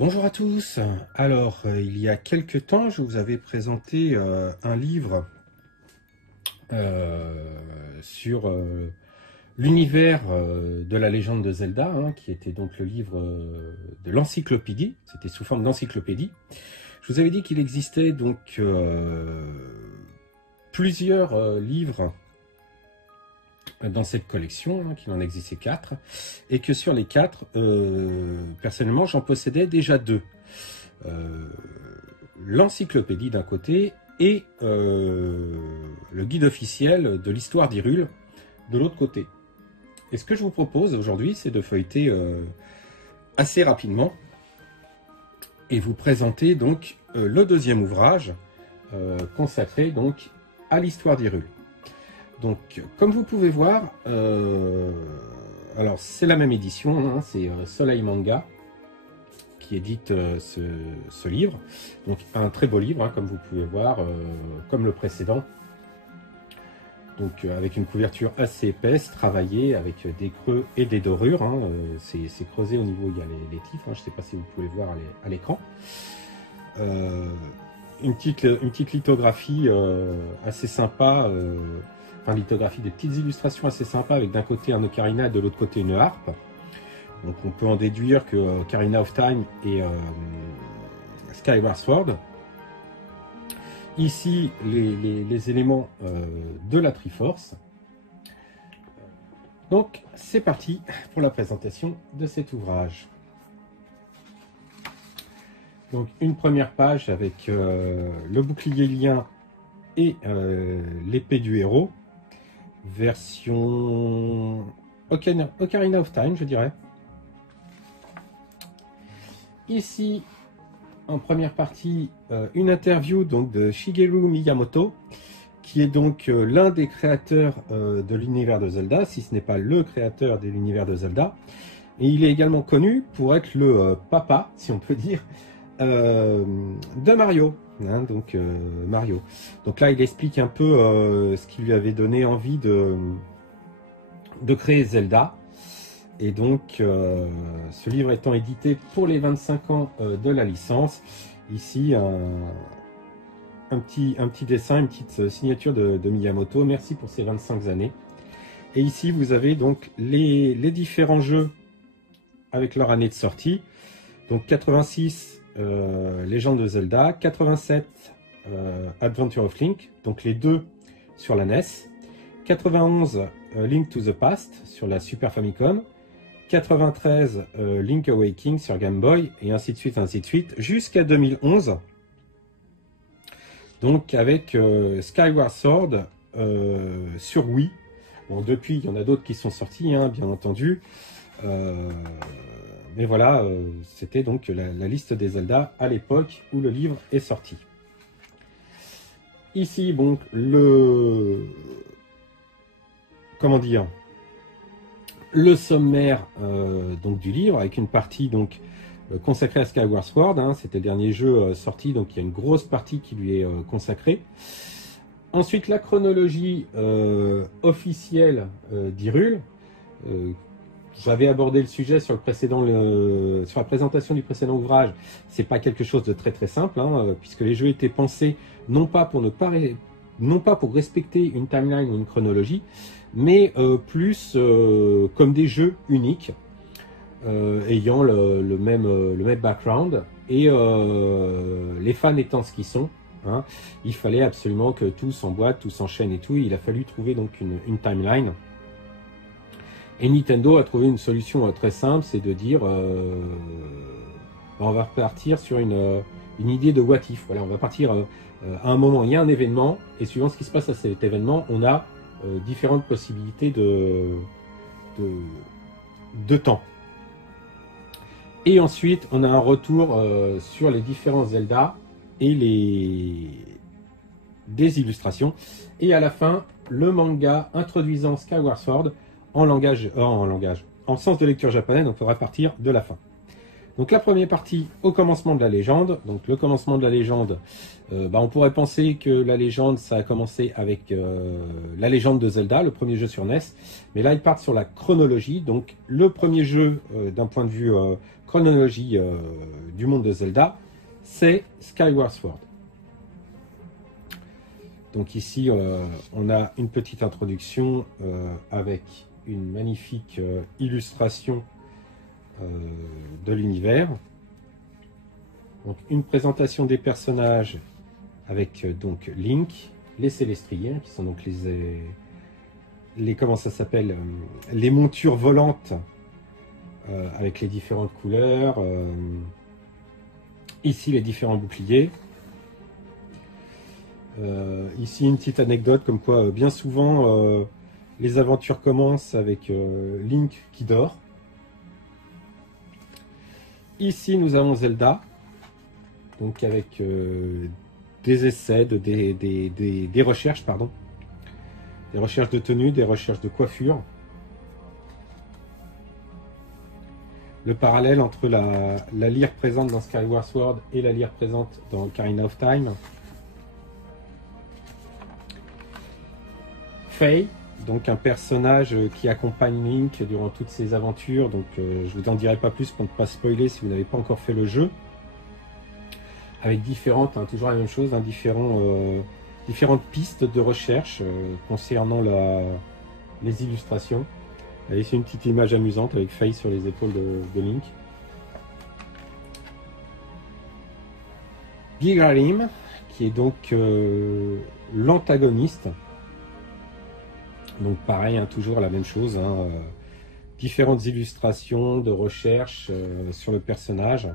Bonjour à tous. Alors, il y a quelques temps, je vous avais présenté un livre sur l'univers de la légende de Zelda, qui était donc le livre de l'encyclopédie. C'était sous forme d'encyclopédie. Je vous avais dit qu'il existait donc plusieurs livres dans cette collection, qu'il en existait 4, et que sur les 4, personnellement, j'en possédais déjà 2. L'encyclopédie d'un côté et le guide officiel de l'histoire d'Hyrule de l'autre côté. Et ce que je vous propose aujourd'hui, c'est de feuilleter assez rapidement et vous présenter donc le deuxième ouvrage consacré donc à l'histoire d'Hyrule. Donc, comme vous pouvez voir, alors c'est la même édition, c'est Soleil Manga qui édite ce livre. Donc, un très beau livre, comme vous pouvez voir, comme le précédent. Donc, avec une couverture assez épaisse, travaillée, avec des creux et des dorures. C'est creusé au niveau, il y a les tifs, je ne sais pas si vous pouvez le voir à l'écran. Une petite lithographie assez sympa. Enfin, lithographie, des petites illustrations assez sympas avec d'un côté un ocarina et de l'autre côté une harpe. Donc on peut en déduire que Ocarina of Time et Skyward Sword. Ici, les éléments de la Triforce. Donc c'est parti pour la présentation de cet ouvrage. Donc une première page avec le bouclier lien et l'épée du héros. Version Ocarina of Time, je dirais. Ici, en première partie, une interview donc de Shigeru Miyamoto, qui est donc l'un des créateurs de l'univers de Zelda, si ce n'est pas le créateur de l'univers de Zelda. Et il est également connu pour être le papa, si on peut dire, de Mario. Donc Mario. Donc là, il explique un peu ce qui lui avait donné envie de créer Zelda. Et donc, ce livre étant édité pour les 25 ans de la licence, ici un petit dessin, une petite signature de Miyamoto. Merci pour ces 25 années. Et ici, vous avez donc les différents jeux avec leur année de sortie. Donc 86. Légende de Zelda, 87 Adventure of Link, donc les deux sur la NES, 91 Link to the Past sur la Super Famicom, 93 Link Awakening sur Game Boy, et ainsi de suite, jusqu'à 2011, donc avec Skyward Sword sur Wii. Bon, depuis, il y en a d'autres qui sont sortis, bien entendu. Mais voilà, c'était donc la liste des Zelda à l'époque où le livre est sorti. Ici, donc, le sommaire donc, du livre, avec une partie donc, consacrée à Skyward Sword. C'était le dernier jeu sorti, donc il y a une grosse partie qui lui est consacrée. Ensuite, la chronologie officielle d'Hyrule. J'avais abordé le sujet sur la présentation du précédent ouvrage. C'est pas quelque chose de très simple, puisque les jeux étaient pensés non pas pour respecter une timeline ou une chronologie, mais plus comme des jeux uniques, ayant le même background, et les fans étant ce qu'ils sont. Il fallait absolument que tout s'emboîte, tout s'enchaîne et tout. Il a fallu trouver donc une timeline. Et Nintendo a trouvé une solution très simple, c'est de dire on va repartir sur une idée de what if. Voilà, on va partir à un moment, il y a un événement, et suivant ce qui se passe à cet événement, on a différentes possibilités de temps. Et ensuite, on a un retour sur les différents Zelda et des illustrations. Et à la fin, le manga introduisant Skyward Sword en sens de lecture japonais, donc on va partir de la fin. Donc la première partie, au commencement de la légende. Donc le commencement de la légende, on pourrait penser que la légende, ça a commencé avec la légende de Zelda, le premier jeu sur NES. Mais là, ils partent sur la chronologie. Donc le premier jeu, d'un point de vue chronologie du monde de Zelda, c'est Skyward Sword. Donc ici, on a une petite introduction avec une magnifique illustration de l'univers. Donc une présentation des personnages avec donc Link, les Célestriens, qui sont donc les comment ça s'appelle, les montures volantes avec les différentes couleurs. Ici les différents boucliers. Ici une petite anecdote comme quoi bien souvent les aventures commencent avec Link qui dort. Ici nous avons Zelda, donc avec des essais, des recherches, pardon. Des recherches de tenue, des recherches de coiffure. Le parallèle entre la lyre présente dans Skyward Sword et la lyre présente dans Ocarina of Time. Faye, donc un personnage qui accompagne Link durant toutes ses aventures. Donc je ne vous en dirai pas plus pour ne pas spoiler si vous n'avez pas encore fait le jeu. Avec différentes, toujours la même chose, différentes pistes de recherche concernant les illustrations. Et c'est une petite image amusante avec Faye sur les épaules de Link. Gigarim, qui est donc l'antagoniste. Donc pareil, toujours la même chose. Différentes illustrations de recherche sur le personnage.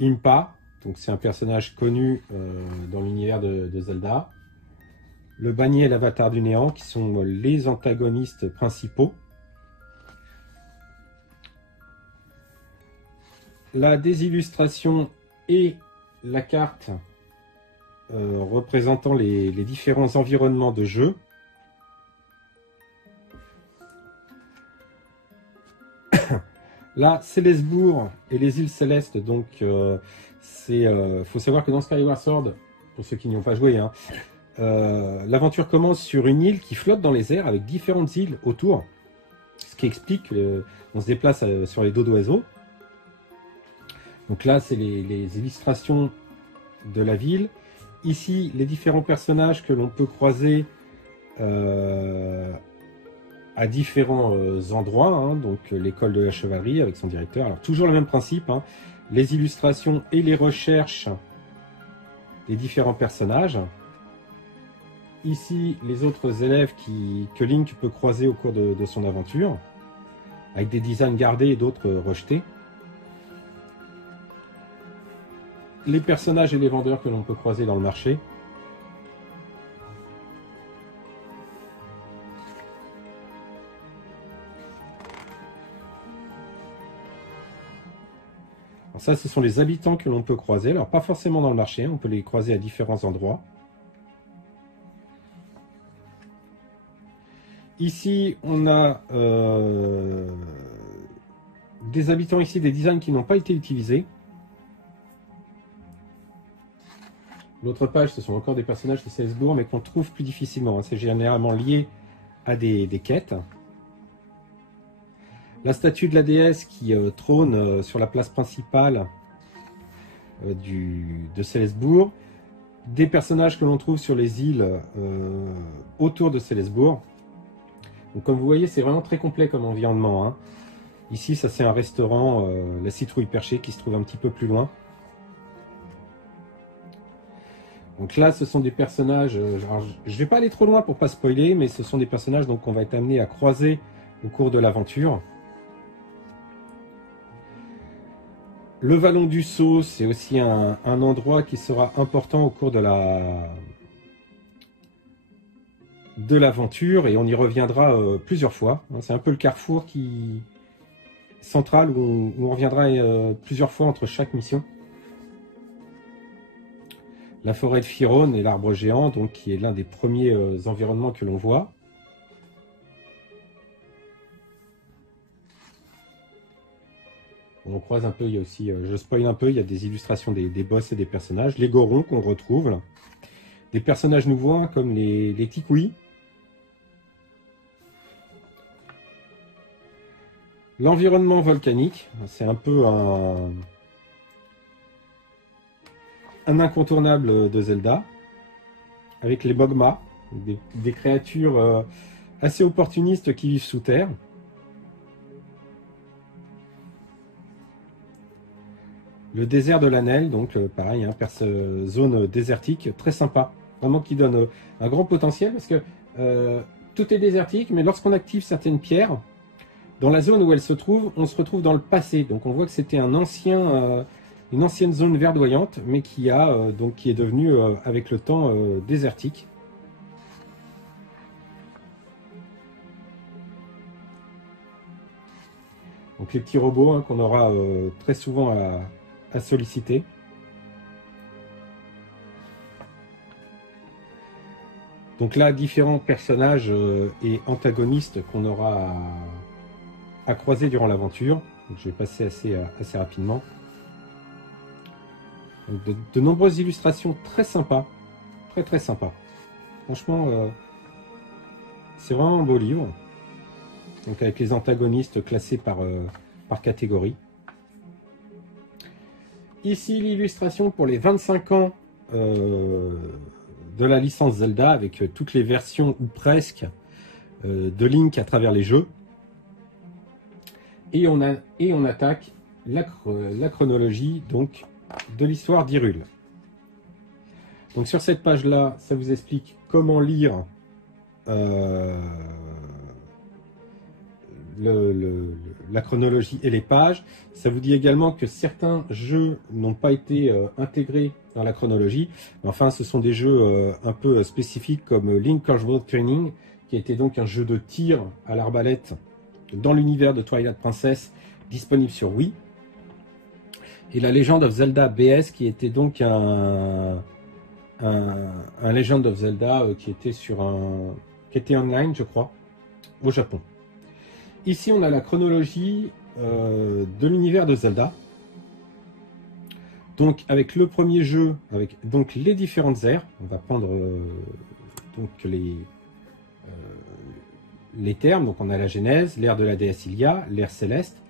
Impa, donc c'est un personnage connu dans l'univers de Zelda. Le Banni et l'Avatar du Néant, qui sont les antagonistes principaux. Là, des illustrations et la carte représentant les différents environnements de jeu. Là, Célesbourg et les îles Célestes, donc faut savoir que dans Skyward Sword, pour ceux qui n'y ont pas joué, l'aventure commence sur une île qui flotte dans les airs avec différentes îles autour, ce qui explique qu'on se déplace sur les dos d'oiseaux. Donc là, c'est les illustrations de la ville. Ici, les différents personnages que l'on peut croiser à différents endroits, donc l'école de la chevalerie avec son directeur. Alors toujours le même principe, les illustrations et les recherches des différents personnages. Ici, les autres élèves que Link peut croiser au cours de son aventure, avec des designs gardés et d'autres rejetés. Les personnages et les vendeurs que l'on peut croiser dans le marché. Alors ça, ce sont les habitants que l'on peut croiser. Alors pas forcément dans le marché, on peut les croiser à différents endroits. Ici, on a des habitants ici, des designs qui n'ont pas été utilisés. L'autre page, ce sont encore des personnages de Célesbourg, mais qu'on trouve plus difficilement. C'est généralement lié à des quêtes. La statue de la déesse qui trône sur la place principale de Célesbourg. Des personnages que l'on trouve sur les îles autour de Célesbourg. Donc comme vous voyez, c'est vraiment très complet comme environnement. Ici, ça c'est un restaurant, la Citrouille Perchée, qui se trouve un petit peu plus loin. Donc là, ce sont des personnages, je ne vais pas aller trop loin pour ne pas spoiler, mais ce sont des personnages qu'on va être amené à croiser au cours de l'aventure. Le Vallon du Sceau, c'est aussi un endroit qui sera important au cours de l'aventure, et on y reviendra plusieurs fois. C'est un peu le carrefour central où on reviendra plusieurs fois entre chaque mission. La forêt de Firone et l'arbre géant, donc qui est l'un des premiers environnements que l'on voit. On croise un peu, il y a aussi, je spoil un peu, il y a des illustrations des boss et des personnages. Les Gorons qu'on retrouve là. Des personnages nouveaux hein, comme les Tikouis. L'environnement volcanique, c'est un peu un incontournable de Zelda. Avec les Mogma, des créatures assez opportunistes qui vivent sous terre. Le désert de l'Anel, donc pareil, hein, zone désertique, très sympa. Vraiment qui donne un grand potentiel parce que tout est désertique, mais lorsqu'on active certaines pierres, dans la zone où elles se trouvent, on se retrouve dans le passé. Donc on voit que c'était une ancienne zone verdoyante, mais qui est devenue avec le temps désertique. Donc les petits robots hein, qu'on aura très souvent à solliciter. Donc là, différents personnages et antagonistes qu'on aura à croiser durant l'aventure. Je vais passer assez rapidement. Donc de nombreuses illustrations très sympas. Très très sympas. Franchement, c'est vraiment un beau livre. Donc avec les antagonistes classés par catégorie. Ici l'illustration pour les 25 ans de la licence Zelda avec toutes les versions ou presque de Link à travers les jeux. Et on attaque la chronologie donc de l'histoire d'Hyrule. Donc sur cette page là, ça vous explique comment lire la chronologie et les pages. Ça vous dit également que certains jeux n'ont pas été intégrés dans la chronologie. Enfin, ce sont des jeux un peu spécifiques comme Link Casual Training, qui était donc un jeu de tir à l'arbalète dans l'univers de Twilight Princess, disponible sur Wii. Et la Legend of Zelda BS, qui était donc un Legend of Zelda qui était online, je crois, au Japon. Ici, on a la chronologie de l'univers de Zelda. Donc, avec le premier jeu, avec donc les différentes ères, on va prendre donc les termes. Donc, on a la Genèse, l'ère de la déesse Hylia, l'ère céleste,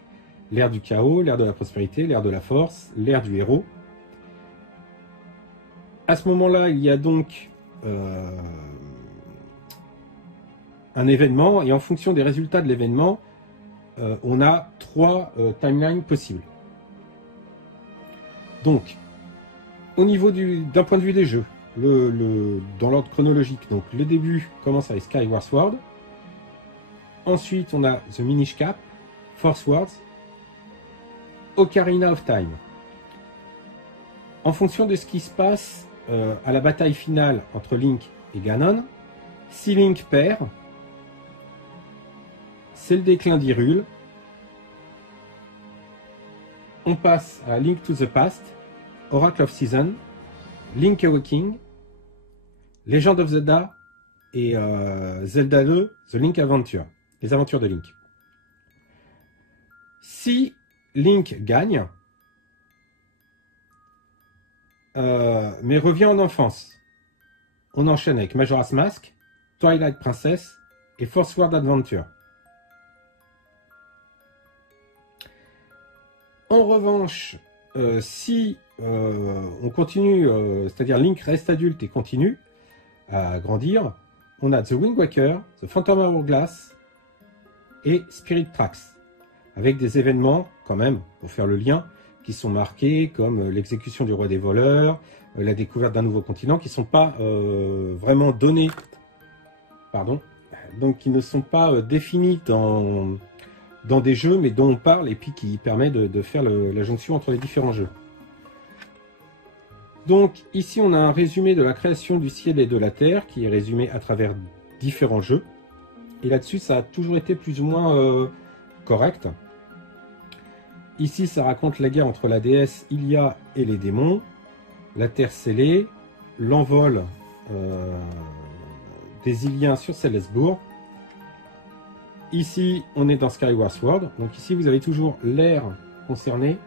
l'ère du chaos, l'ère de la prospérité, l'ère de la force, l'ère du héros. À ce moment-là, il y a donc un événement, et en fonction des résultats de l'événement, on a 3 timelines possibles. Donc, au niveau d'un point de vue des jeux, dans l'ordre chronologique, donc le début commence avec Skyward Sword. Ensuite, on a The Minish Cap, Force Words, Ocarina of Time. En fonction de ce qui se passe à la bataille finale entre Link et Ganon, si Link perd, c'est le déclin d'Hyrule. On passe à Link to the Past, Oracle of Season, Link Awakening, Legend of Zelda et Zelda 2, The Link Adventure, les aventures de Link. Si Link gagne, mais revient en enfance, on enchaîne avec Majora's Mask, Twilight Princess et Force World Adventure. En revanche, si on continue, c'est-à-dire Link reste adulte et continue à grandir, on a The Wind Waker, The Phantom Hourglass et Spirit Tracks, avec des événements, quand même, pour faire le lien, qui sont marqués comme l'exécution du roi des voleurs, la découverte d'un nouveau continent, qui ne sont pas vraiment donnés, donc qui ne sont pas définis dans des jeux, mais dont on parle et puis qui permet de faire la jonction entre les différents jeux. Donc ici on a un résumé de la création du ciel et de la terre qui est résumé à travers différents jeux. Et là-dessus ça a toujours été plus ou moins correct. Ici ça raconte la guerre entre la déesse Hylia et les démons, la terre scellée, l'envol des Hyliens sur Célesbourg. Ici, on est dans Skyward Sword. Donc ici, vous avez toujours l'ère concernés.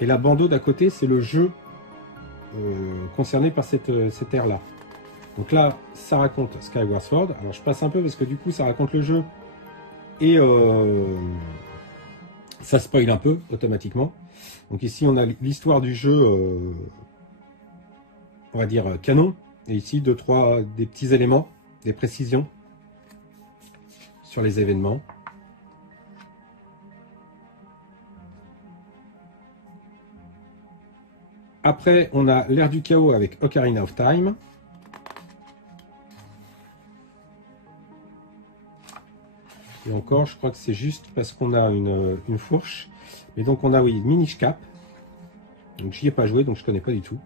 Et la bandeau d'à côté, c'est le jeu concerné par cette ère-là. Donc là, ça raconte Skyward Sword. Alors je passe un peu parce que du coup, ça raconte le jeu. Et ça spoil un peu automatiquement. Donc ici, on a l'histoire du jeu, on va dire canon. Et ici, des petits éléments, des précisions sur les événements. Après, on a l'ère du chaos avec Ocarina of Time. Et encore, je crois que c'est juste parce qu'on a une fourche. Et donc on a, oui, Minish Cap. Donc j'y ai pas joué, donc je connais pas du tout.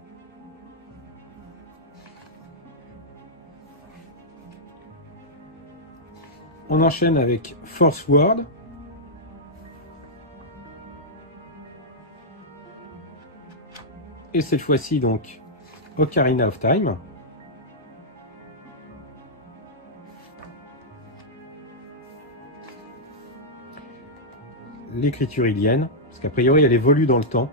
On enchaîne avec Force World. Et cette fois-ci, donc, Ocarina of Time. L'écriture ilienne, parce qu'a priori, elle évolue dans le temps.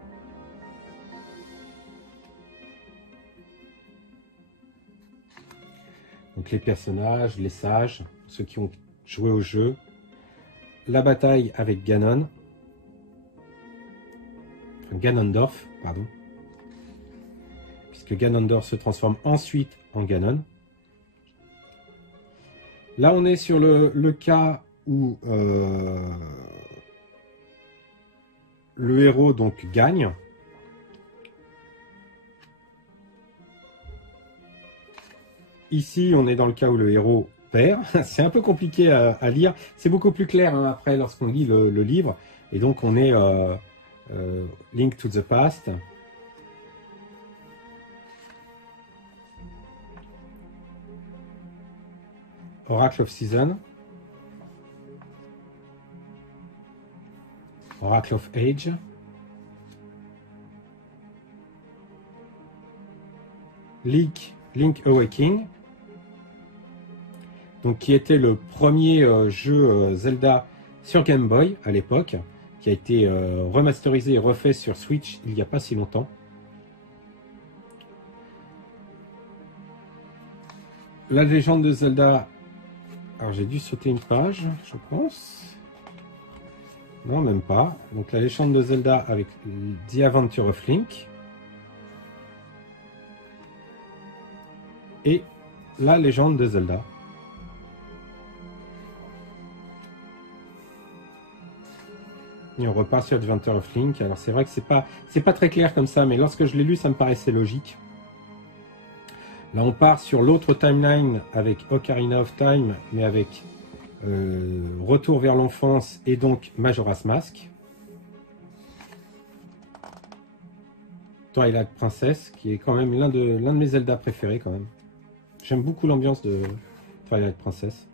Donc les personnages, les sages, ceux qui ont joué au jeu. La bataille avec Ganon. Enfin, Ganondorf, pardon. Puisque Ganondorf se transforme ensuite en Ganon. Là, on est sur le cas où le héros donc gagne. Ici, on est dans le cas où le héros perd. C'est un peu compliqué à lire. C'est beaucoup plus clair hein, après lorsqu'on lit le livre. Et donc, on est Link to the Past. Oracle of Season. Oracle of Age. Link Awakening. Donc, qui était le premier jeu Zelda sur Game Boy à l'époque, qui a été remasterisé et refait sur Switch il n'y a pas si longtemps. La légende de Zelda. Alors j'ai dû sauter une page, je pense. Non, même pas. Donc la légende de Zelda avec The Adventure of Link. Et la légende de Zelda. Et on repart sur Adventure of Link. Alors c'est vrai que c'est pas très clair comme ça, mais lorsque je l'ai lu, ça me paraissait logique. Là, on part sur l'autre timeline avec Ocarina of Time, mais avec Retour vers l'enfance et donc Majora's Mask. Twilight Princess, qui est quand même l'un de mes Zelda préférés quand même. J'aime beaucoup l'ambiance de Twilight Princess.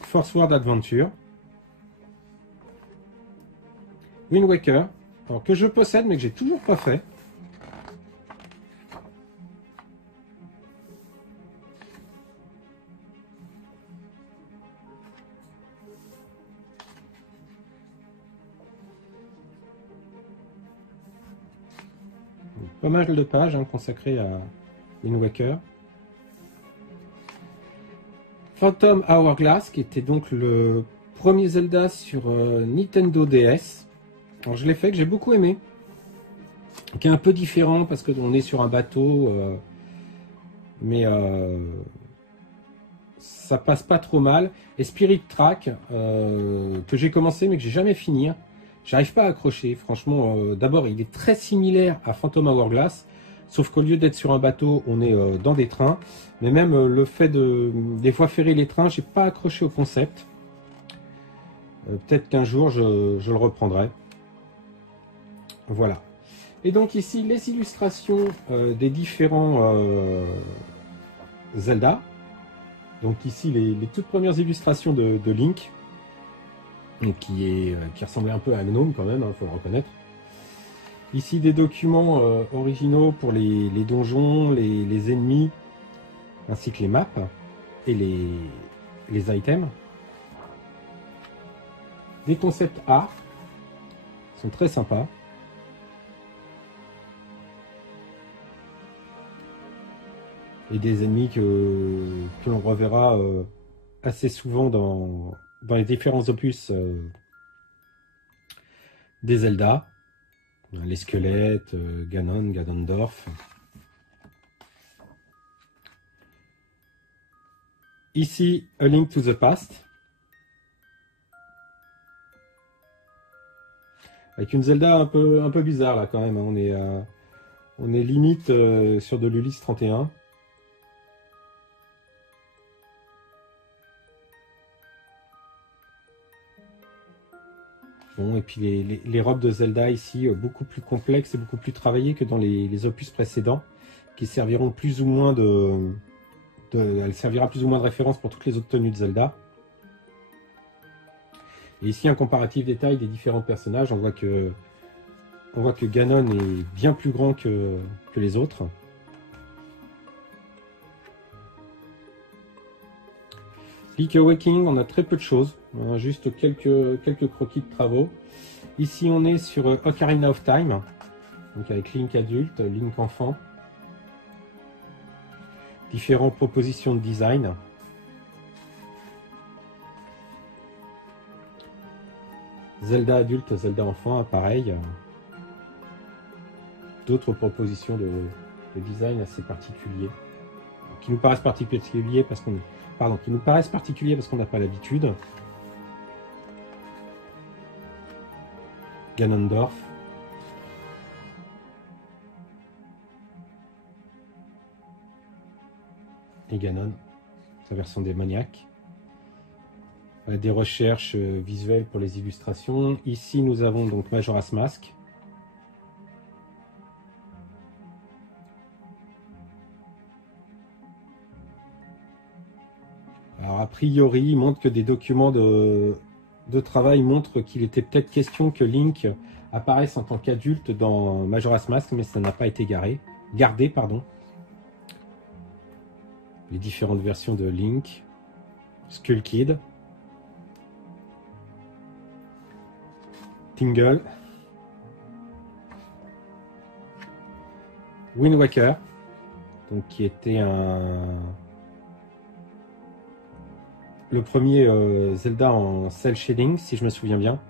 Force World Adventure. Wind Waker, alors que je possède mais que j'ai toujours pas fait. Pas mal de pages hein, consacrées à Wind Waker. Phantom Hourglass, qui était donc le premier Zelda sur Nintendo DS. Alors je l'ai fait, que j'ai beaucoup aimé. Qui est un peu différent parce qu'on est sur un bateau, mais ça passe pas trop mal. Et Spirit Track, que j'ai commencé mais que j'ai jamais fini. J'arrive pas à accrocher, franchement. D'abord, il est très similaire à Phantom Hourglass, sauf qu'au lieu d'être sur un bateau, on est dans des trains. Mais même le fait des voies ferrées, les trains, j'ai pas accroché au concept. Peut-être qu'un jour, je le reprendrai. Voilà. Et donc ici, les illustrations des différents Zelda. Donc ici, les toutes premières illustrations de Link. Donc qui ressemblait un peu à un gnome quand même, hein, faut le reconnaître. Ici des documents originaux pour les donjons, les ennemis, ainsi que les maps et les items. Des concepts art, sont très sympas. Et des ennemis que l'on reverra assez souvent dans les différents opus des Zelda. Les squelettes, Ganon, Ganondorf. Ici, A Link to the Past. Avec une Zelda un peu bizarre là quand même. On est limite sur de l'Ulysse 31. Bon, et puis les robes de Zelda ici, beaucoup plus complexes et beaucoup plus travaillées que dans les opus précédents, qui serviront plus ou moins elle servira plus ou moins de référence pour toutes les autres tenues de Zelda. Et ici, un comparatif détail des différents personnages. On voit que Ganon est bien plus grand que les autres. Link Awakening, on a très peu de choses. On a juste quelques croquis de travaux. Ici, on est sur Ocarina of Time. Donc avec Link adulte, Link enfant. Différentes propositions de design. Zelda adulte, Zelda enfant, pareil. D'autres propositions de design assez particuliers. Qui nous paraissent particuliers parce qu'on n'a pas l'habitude. Ganondorf. Et Ganon, sa version démoniaque. Des recherches visuelles pour les illustrations. Ici, nous avons donc Majora's Mask. Alors, a priori, il montre que des documents de travail montrent qu'il était peut-être question que Link apparaisse en tant qu'adulte dans Majora's Mask, mais ça n'a pas été gardé. Les différentes versions de Link, Skull Kid, Tingle, Wind Waker, donc qui était le premier Zelda en cel shading, si je me souviens bien.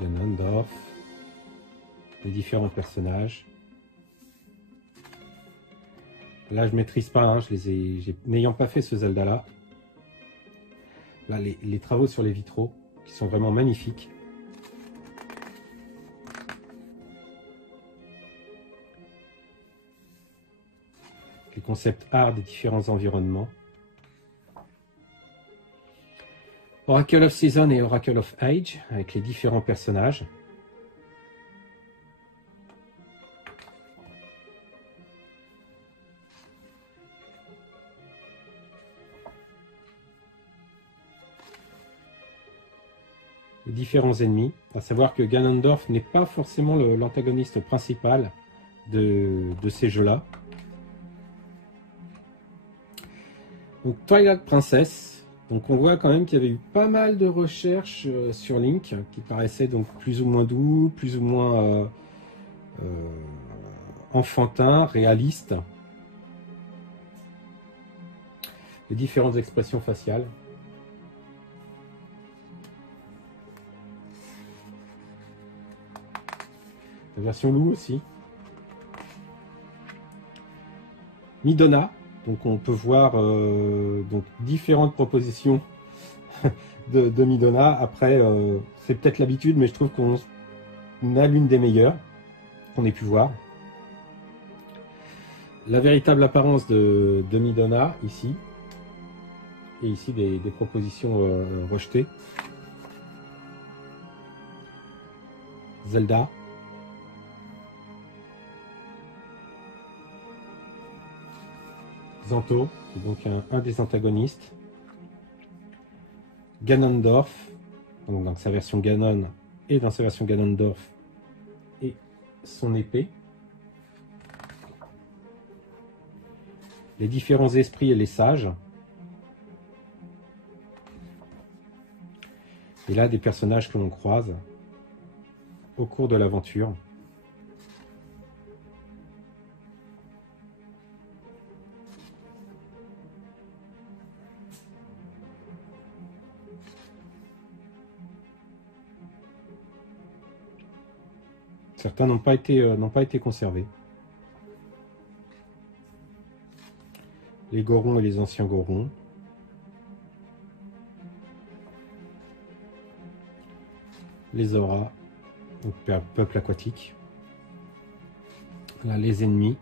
Ganondorf, les différents personnages. Là, je maîtrise pas, hein, n'ayant pas fait ce Zelda-là. Là, les travaux sur les vitraux, qui sont vraiment magnifiques. Les concepts art des différents environnements. Oracle of Season et Oracle of Age, avec les différents personnages. Les différents ennemis, à savoir que Ganondorf n'est pas forcément l'antagoniste principal de ces jeux-là. Donc Twilight Princess, donc on voit quand même qu'il y avait eu pas mal de recherches sur Link, qui paraissaient donc plus ou moins doux, plus ou moins enfantin, réaliste. Les différentes expressions faciales. La version loup aussi. Midona, donc on peut voir donc différentes propositions de Midona. Après, c'est peut-être l'habitude, mais je trouve qu'on a l'une des meilleures qu'on ait pu voir. La véritable apparence de Midona, ici. Et ici, des propositions rejetées. Zelda. Zanto, donc un des antagonistes. Ganondorf, donc dans sa version Ganon et dans sa version Ganondorf, et son épée. Les différents esprits et les sages. Et là, des personnages que l'on croise au cours de l'aventure. Certains n'ont pas été conservés. Les Gorons et les anciens Gorons. Les auras, donc peuple aquatique. Là, les ennemis.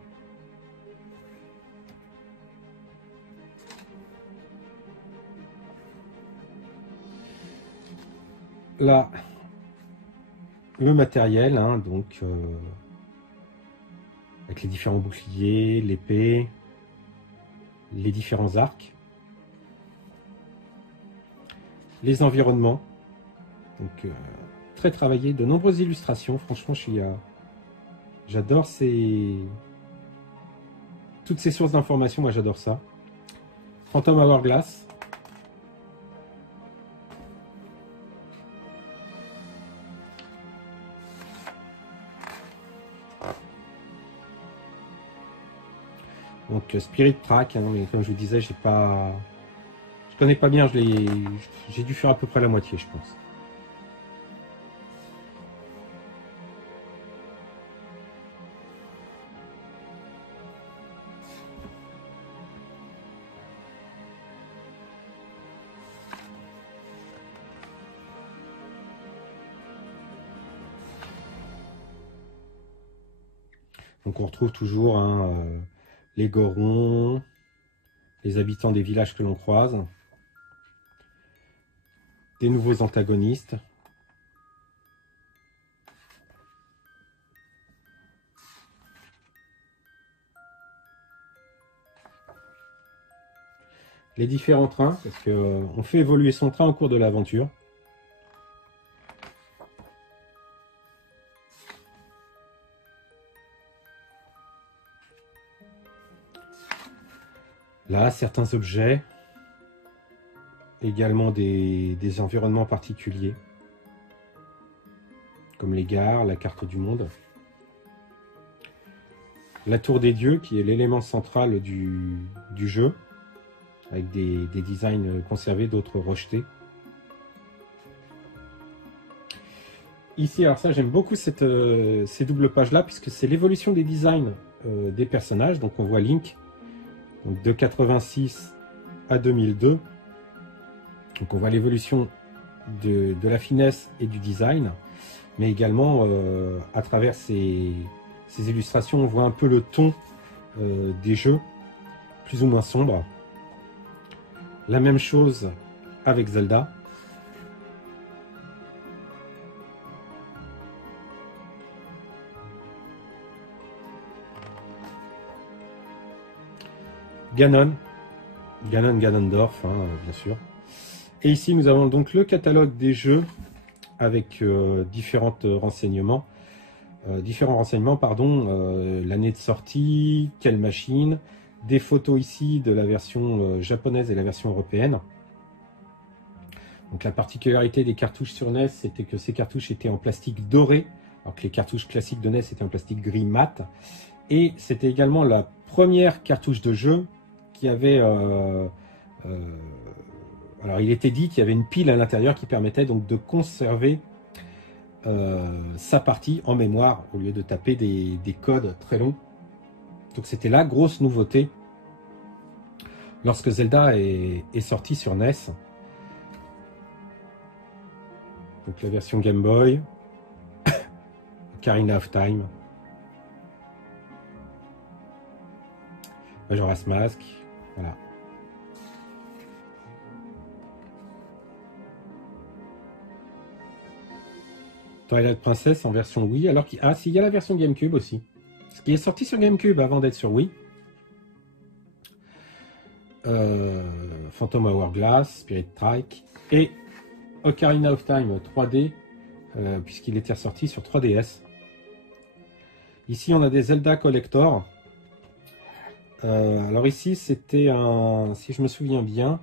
Là, le matériel, hein, donc avec les différents boucliers, l'épée, les différents arcs, les environnements, donc très travaillé, de nombreuses illustrations. Franchement, j'adore toutes ces sources d'informations. Moi, j'adore ça. Phantom Hourglass. Donc Spirit Track, hein, mais comme je vous disais, je connais pas bien. J'ai dû faire à peu près la moitié, je pense. Donc on retrouve toujours hein, les Gorons, les habitants des villages que l'on croise, des nouveaux antagonistes. Les différents trains, parce qu'on fait évoluer son train au cours de l'aventure. Là, certains objets, également des environnements particuliers, comme les gares, la carte du monde. La tour des dieux, qui est l'élément central du jeu, avec des designs conservés, d'autres rejetés. Ici, alors ça, j'aime beaucoup ces doubles pages-là, puisque c'est l'évolution des designs des personnages. Donc on voit Link, donc de 86 à 2002. Donc on voit l'évolution de la finesse et du design, mais également à travers ces illustrations, on voit un peu le ton des jeux, plus ou moins sombre. La même chose avec Zelda. Ganondorf, hein, bien sûr. Et ici, nous avons donc le catalogue des jeux avec différents renseignements, l'année de sortie, quelle machine, des photos ici de la version japonaise et la version européenne. Donc la particularité des cartouches sur NES, c'était que ces cartouches étaient en plastique doré, alors que les cartouches classiques de NES étaient en plastique gris mat. Et c'était également la première cartouche de jeu qui avait... alors il était dit qu'il y avait une pile à l'intérieur qui permettait donc de conserver sa partie en mémoire au lieu de taper des codes très longs. Donc c'était la grosse nouveauté lorsque Zelda est sorti sur NES. Donc la version Game Boy, Ocarina of Time, Majora's Mask, voilà. Twilight Princess en version Wii, alors qu'il s'il y a la version GameCube aussi. Ce qui est sorti sur GameCube avant d'être sur Wii. Phantom Hourglass, Spirit Trike et Ocarina of Time 3D, puisqu'il était ressorti sur 3DS. Ici, on a des Zelda Collector. Alors ici, c'était un, si je me souviens bien,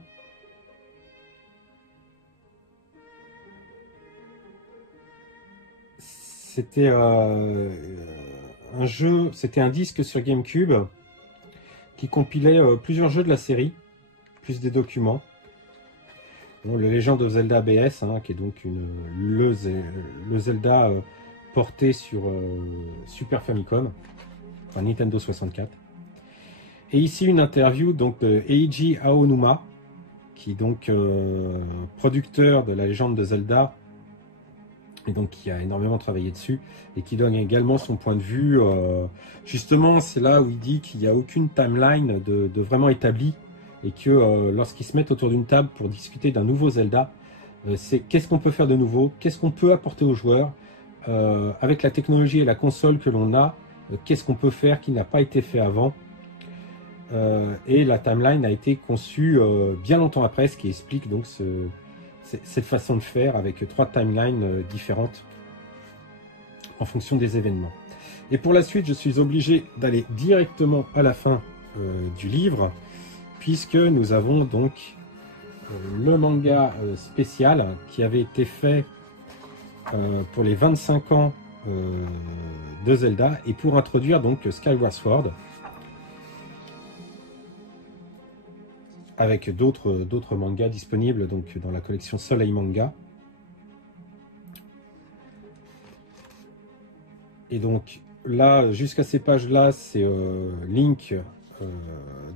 c'était un jeu, c'était un disque sur GameCube qui compilait plusieurs jeux de la série, plus des documents. Bon, le Legend of Zelda BS, hein, qui est donc le Zelda porté sur Super Famicom, enfin Nintendo 64. Et ici une interview donc de Eiji Aonuma, qui est donc producteur de la légende de Zelda, et donc qui a énormément travaillé dessus, et qui donne également son point de vue. Justement, c'est là où il dit qu'il n'y a aucune timeline de vraiment établie, et que lorsqu'ils se mettent autour d'une table pour discuter d'un nouveau Zelda, c'est qu'est-ce qu'on peut faire de nouveau, qu'est-ce qu'on peut apporter aux joueurs, avec la technologie et la console que l'on a, qu'est-ce qu'on peut faire qui n'a pas été fait avant. Et la timeline a été conçue bien longtemps après, ce qui explique donc cette façon de faire avec 3 timelines différentes en fonction des événements. Et pour la suite, je suis obligé d'aller directement à la fin du livre, puisque nous avons donc le manga spécial qui avait été fait pour les 25 ans de Zelda et pour introduire donc Skyward Sword, avec d'autres mangas disponibles donc dans la collection Soleil Manga. Et donc là, jusqu'à ces pages-là, c'est Link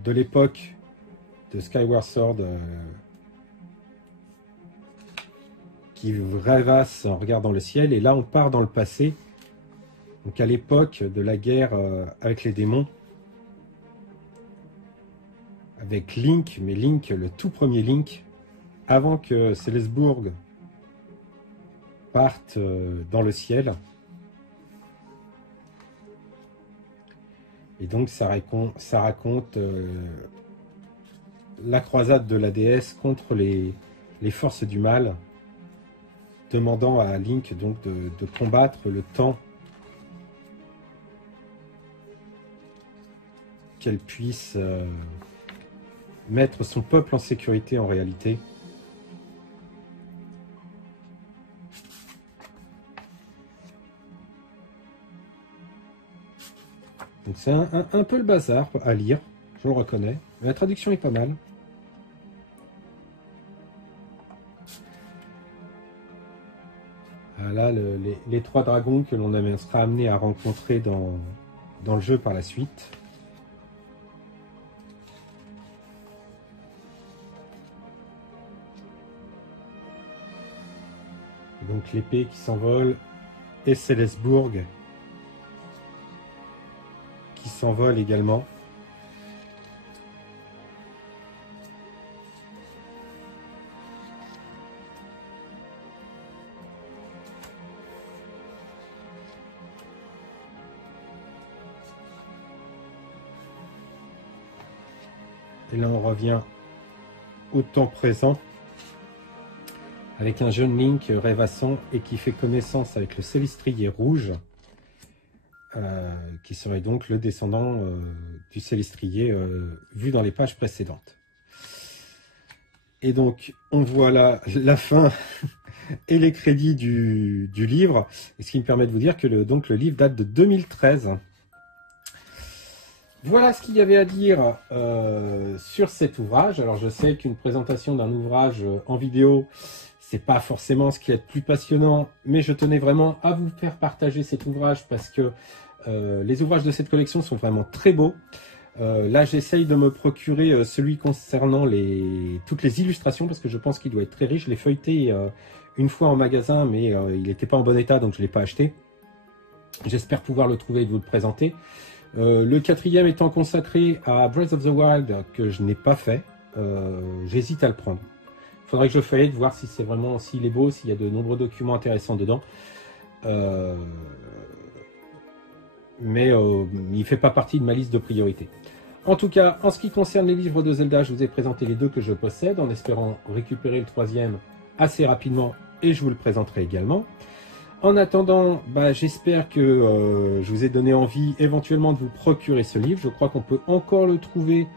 de l'époque de Skyward Sword qui rêvasse en regardant le ciel. Et là, on part dans le passé, donc à l'époque de la guerre avec les démons, avec Link, mais Link, le tout premier Link, avant que Célesbourg parte dans le ciel. Et donc ça raconte la croisade de la déesse contre les forces du mal, demandant à Link donc de combattre le temps qu'elle puisse mettre son peuple en sécurité en réalité. Donc c'est un peu le bazar à lire, je le reconnais. Mais la traduction est pas mal. Là, les 3 dragons que l'on sera amené à rencontrer dans le jeu par la suite. Et donc l'épée qui s'envole et Célesbourg qui s'envole également. Et là, on revient au temps présent avec un jeune Link rêvassant et qui fait connaissance avec le Célestrier rouge, qui serait donc le descendant du Célestrier vu dans les pages précédentes. Et donc, on voit là la fin et les crédits du livre, et ce qui me permet de vous dire que le livre date de 2013. Voilà ce qu'il y avait à dire sur cet ouvrage. Alors je sais qu'une présentation d'un ouvrage en vidéo, c'est pas forcément ce qui est le plus passionnant, mais je tenais vraiment à vous faire partager cet ouvrage parce que les ouvrages de cette collection sont vraiment très beaux. Là j'essaye de me procurer celui concernant toutes les illustrations parce que je pense qu'il doit être très riche. Je l'ai feuilleté une fois en magasin, mais il n'était pas en bon état, donc je ne l'ai pas acheté. J'espère pouvoir le trouver et vous le présenter. Le 4e étant consacré à Breath of the Wild, que je n'ai pas fait. J'hésite à le prendre. Il faudrait que je feuillette, voir si c'est vraiment, s'il est beau, s'il y a de nombreux documents intéressants dedans. Mais il ne fait pas partie de ma liste de priorités. En tout cas, en ce qui concerne les livres de Zelda, je vous ai présenté les 2 que je possède, en espérant récupérer le 3e assez rapidement et je vous le présenterai également. En attendant, j'espère que je vous ai donné envie éventuellement de vous procurer ce livre. Je crois qu'on peut encore le trouver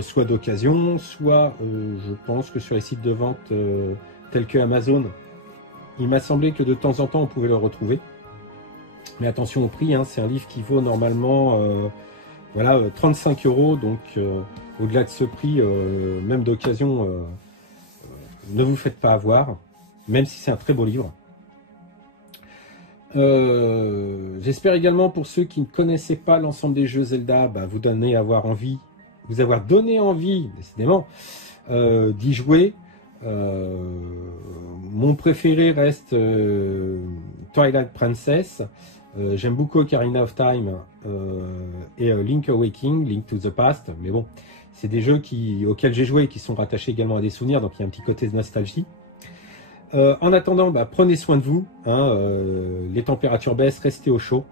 soit d'occasion, soit je pense que sur les sites de vente tels que Amazon, il m'a semblé que de temps en temps on pouvait le retrouver. Mais attention au prix, hein, c'est un livre qui vaut normalement 35 €, donc au-delà de ce prix, même d'occasion, ne vous faites pas avoir, même si c'est un très beau livre. J'espère également pour ceux qui ne connaissaient pas l'ensemble des jeux Zelda, vous avoir donné envie, décidément, d'y jouer. Mon préféré reste Twilight Princess. J'aime beaucoup Ocarina of Time et Link Awakening, Link to the Past, mais bon, c'est des jeux auxquels j'ai joué et qui sont rattachés également à des souvenirs, donc il y a un petit côté de nostalgie. En attendant, prenez soin de vous, hein, les températures baissent, restez au chaud,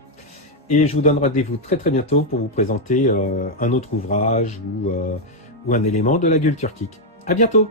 et je vous donne rendez-vous très très bientôt pour vous présenter un autre ouvrage ou un élément de la culture geek. À bientôt!